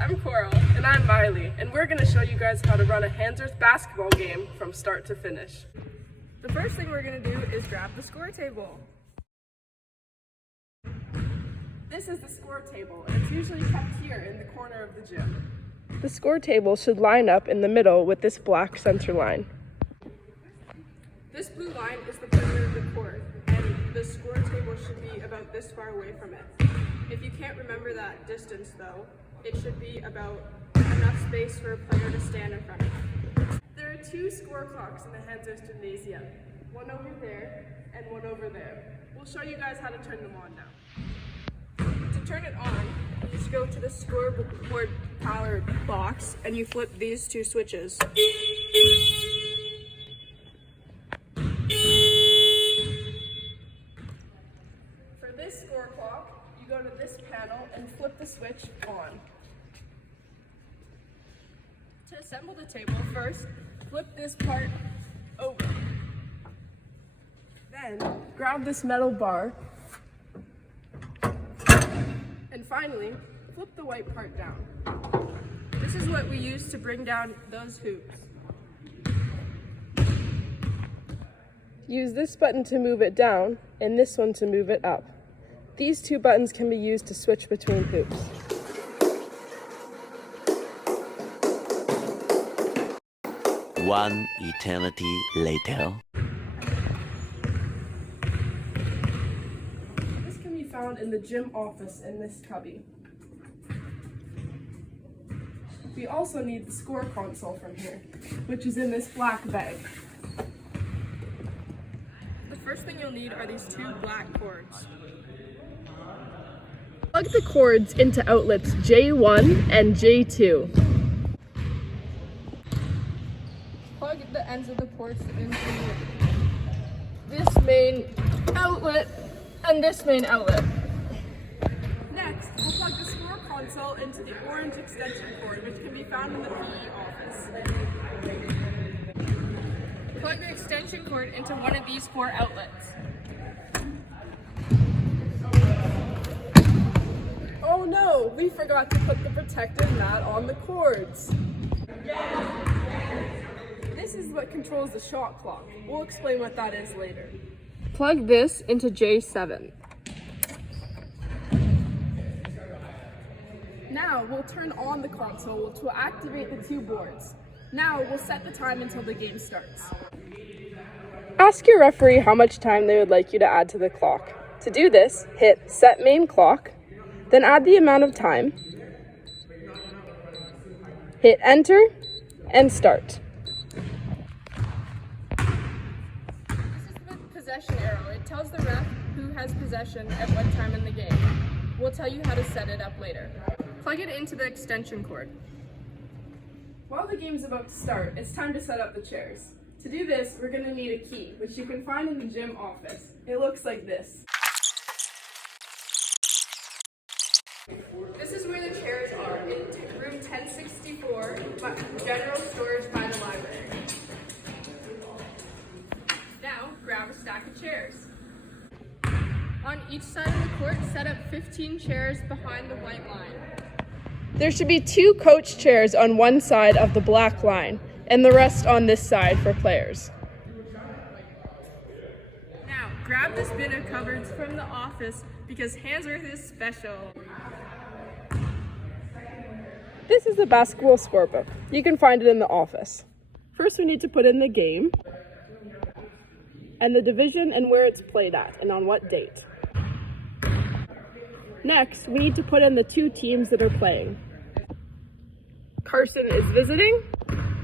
I'm Coral. And I'm Mylie, and we're going to show you guys how to run a Handsworth basketball game from start to finish. The first thing we're going to do is grab the score table. This is the score table, and it's usually kept here in the corner of the gym. The score table should line up in the middle with this black center line. This blue line is the perimeter of the court, and the score table should be about this far away from it. If you can't remember that distance though, it should be about enough space for a player to stand in front of. There are two score clocks in the Handsworth Gymnasium, one over there and one over there. We'll show you guys how to turn them on now. To turn it on, you just go to the scoreboard power box and you flip these two switches. For this score clock, you go to this panel and flip the switch on. To assemble the table, first, flip this part over. Then, grab this metal bar. And finally, flip the white part down. This is what we use to bring down those hoops. Use this button to move it down and this one to move it up. These two buttons can be used to switch between hoops. One eternity later. This can be found in the gym office in this cubby. We also need the score console from here, which is in this black bag. The first thing you'll need are these two black cords. Plug the cords into outlets J1 and J2. Plug the ends of the ports into this main outlet and this main outlet. Next, we'll plug the score console into the orange extension cord, which can be found in the PE office. Plug the extension cord into one of these four outlets. Oh no, we forgot to put the protective mat on the cords. This is what controls the shot clock. We'll explain what that is later. Plug this into J7. Now we'll turn on the console to activate the two boards. Now we'll set the time until the game starts. Ask your referee how much time they would like you to add to the clock. To do this, hit Set Main Clock, then add the amount of time, hit Enter, and start. This is the possession arrow. It tells the ref who has possession at what time in the game. We'll tell you how to set it up later. Plug it into the extension cord. While the game's about to start, it's time to set up the chairs. To do this, we're going to need a key, which you can find in the gym office. It looks like this. This is where the chairs are, in room 1064, general storage by the library. Now, grab a stack of chairs. On each side of the court, set up 15 chairs behind the white line. There should be 2 coach chairs on one side of the black line, and the rest on this side for players. Now, grab this bin of cupboards from the office because Handsworth is special. This is the basketball scorebook. You can find it in the office. First, we need to put in the game, and the division and where it's played at, and on what date. Next, we need to put in the 2 teams that are playing. Carson is visiting,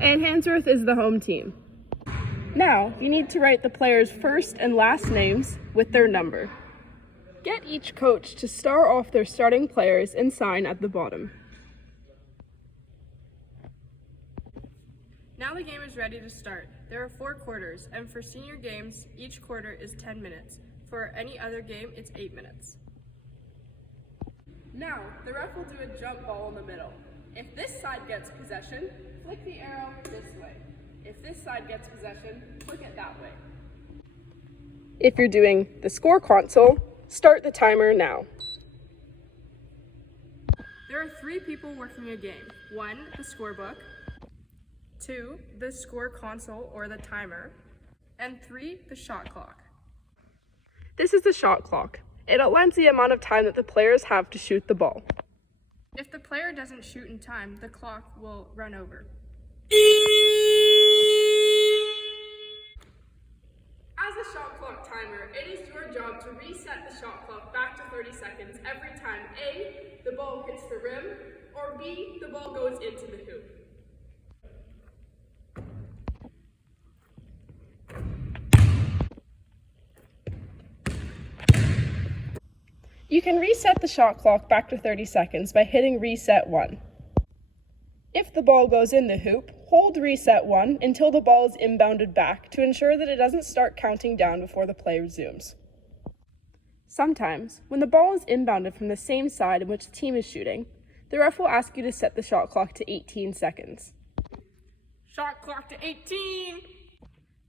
and Handsworth is the home team. Now, you need to write the players' first and last names with their number. Get each coach to star off their starting players and sign at the bottom. Now the game is ready to start. There are 4 quarters, and for senior games, each quarter is 10 minutes. For any other game, it's 8 minutes. Now, the ref will do a jump ball in the middle. If this side gets possession, flick the arrow this way. If this side gets possession, flick it that way. If you're doing the score console, start the timer now. There are 3 people working a game. 1, the scorebook, 2, the score console or the timer, and 3, the shot clock. This is the shot clock. It outlines the amount of time that the players have to shoot the ball. If the player doesn't shoot in time, the clock will run over. As a shot clock timer, it is your job to reset the shot clock back to 30 seconds every time A, the ball hits the rim, or B, the ball goes into the hoop. You can reset the shot clock back to 30 seconds by hitting reset 1. If the ball goes in the hoop, hold reset 1 until the ball is inbounded back to ensure that it doesn't start counting down before the play resumes. Sometimes, when the ball is inbounded from the same side in which the team is shooting, the ref will ask you to set the shot clock to 18 seconds. Shot clock to 18!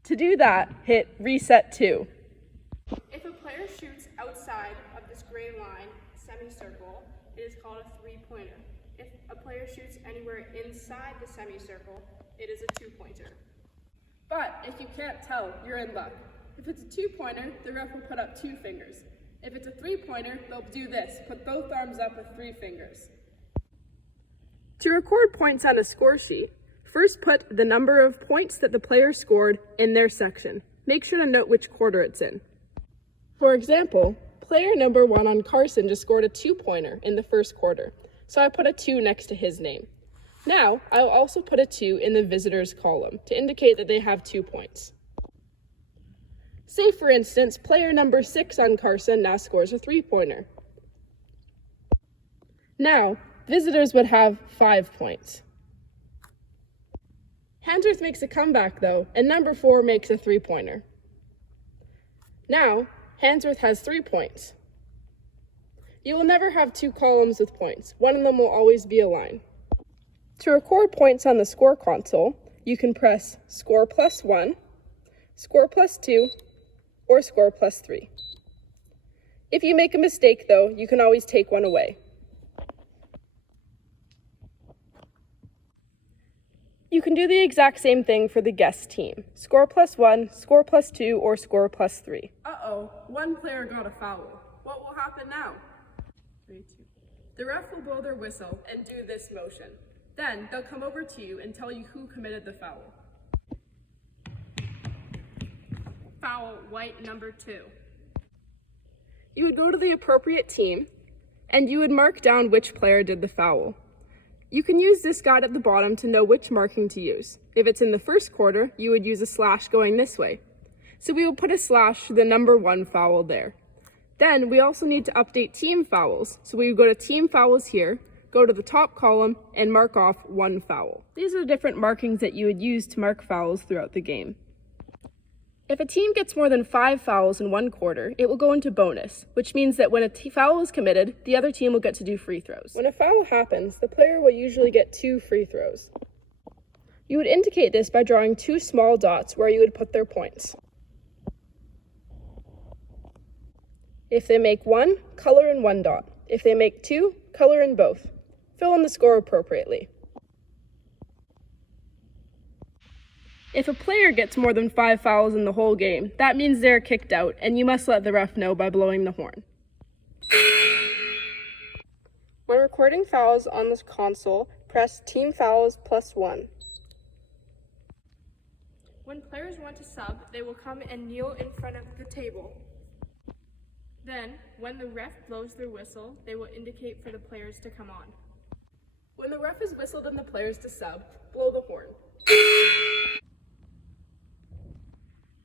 To do that, hit reset 2. If a player shoots outside of this gray line, semicircle, it is called a 3-pointer. If a player shoots anywhere inside the semicircle, it is a 2-pointer. But if you can't tell, you're in luck. If it's a 2-pointer, the ref will put up 2 fingers. If it's a 3-pointer, they'll do this, put both arms up with 3 fingers. To record points on a score sheet, first put the number of points that the player scored in their section. Make sure to note which quarter it's in. For example, player number 1 on Carson just scored a 2-pointer in the first quarter, so I put a 2 next to his name. Now, I will also put a 2 in the visitors column to indicate that they have 2 points. Say, for instance, player number 6 on Carson now scores a 3-pointer. Now, visitors would have 5 points. Handsworth makes a comeback, though, and number 4 makes a 3-pointer. Now, Handsworth has 3 points. You will never have 2 columns with points. One of them will always be a line. To record points on the score console, you can press score plus 1, score plus 2, or score plus 3. If you make a mistake, though, you can always take one away. You can do the exact same thing for the guest team. Score plus 1, score plus 2, or score plus 3. Uh-oh, one player got a foul. What will happen now? 3, 2. The ref will blow their whistle and do this motion. Then they'll come over to you and tell you who committed the foul. Foul, white number 2. You would go to the appropriate team, and you would mark down which player did the foul. You can use this guide at the bottom to know which marking to use. If it's in the first quarter, you would use a slash going this way. So we will put a slash to the number 1 foul there. Then we also need to update team fouls. So we would go to team fouls here, go to the top column, and mark off 1 foul. These are the different markings that you would use to mark fouls throughout the game. If a team gets more than 5 fouls in 1 quarter, it will go into bonus, which means that when a foul is committed, the other team will get to do free throws. When a foul happens, the player will usually get 2 free throws. You would indicate this by drawing 2 small dots where you would put their points. If they make 1, color in 1 dot. If they make 2, color in both. Fill in the score appropriately. If a player gets more than 5 fouls in the whole game, that means they're kicked out, and you must let the ref know by blowing the horn. When recording fouls on this console, press Team Fouls plus 1. When players want to sub, they will come and kneel in front of the table. Then, when the ref blows their whistle, they will indicate for the players to come on. When the ref has whistled on the players to sub, blow the horn.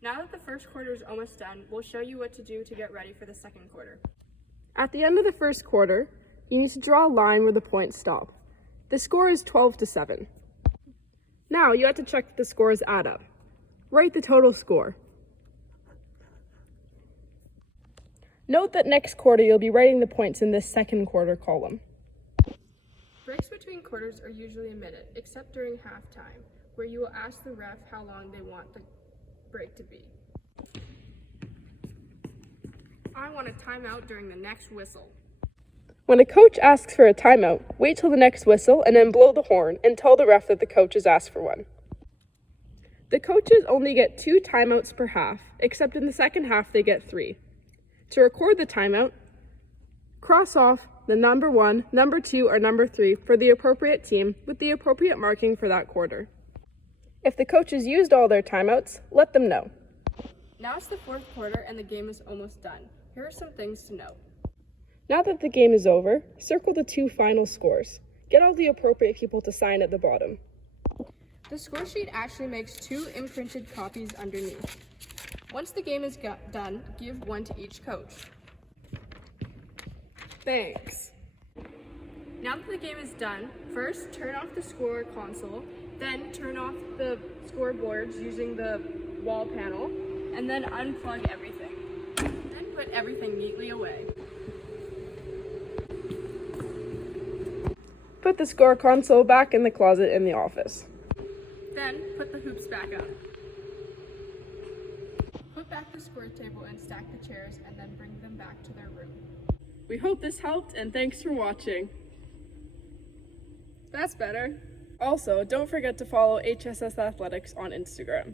Now that the first quarter is almost done, we'll show you what to do to get ready for the second quarter. At the end of the first quarter, you need to draw a line where the points stop. The score is 12-7. Now you have to check that the scores add up. Write the total score. Note that next quarter you'll be writing the points in this second quarter column. Breaks between quarters are usually a minute, except during halftime, where you will ask the ref how long they want the break to be. I want a timeout during the next whistle. When a coach asks for a timeout, wait till the next whistle and then blow the horn and tell the ref that the coach has asked for one. The coaches only get 2 timeouts per half, except in the second half they get 3. To record the timeout, cross off the number 1, number 2, or number 3 for the appropriate team with the appropriate marking for that quarter. If the coaches used all their timeouts, let them know. Now it's the fourth quarter and the game is almost done. Here are some things to note. Now that the game is over, circle the 2 final scores. Get all the appropriate people to sign at the bottom. The score sheet actually makes 2 imprinted copies underneath. Once the game is done, give 1 to each coach. Thanks. Now that the game is done, first turn off the score console, then turn off the scoreboards using the wall panel, and then unplug everything. Then put everything neatly away. Put the score console back in the closet in the office. Then put the hoops back up. Put back the score table and stack the chairs and then bring them back to their room. We hope this helped and thanks for watching. That's better. Also, don't forget to follow HSS Athletics on Instagram.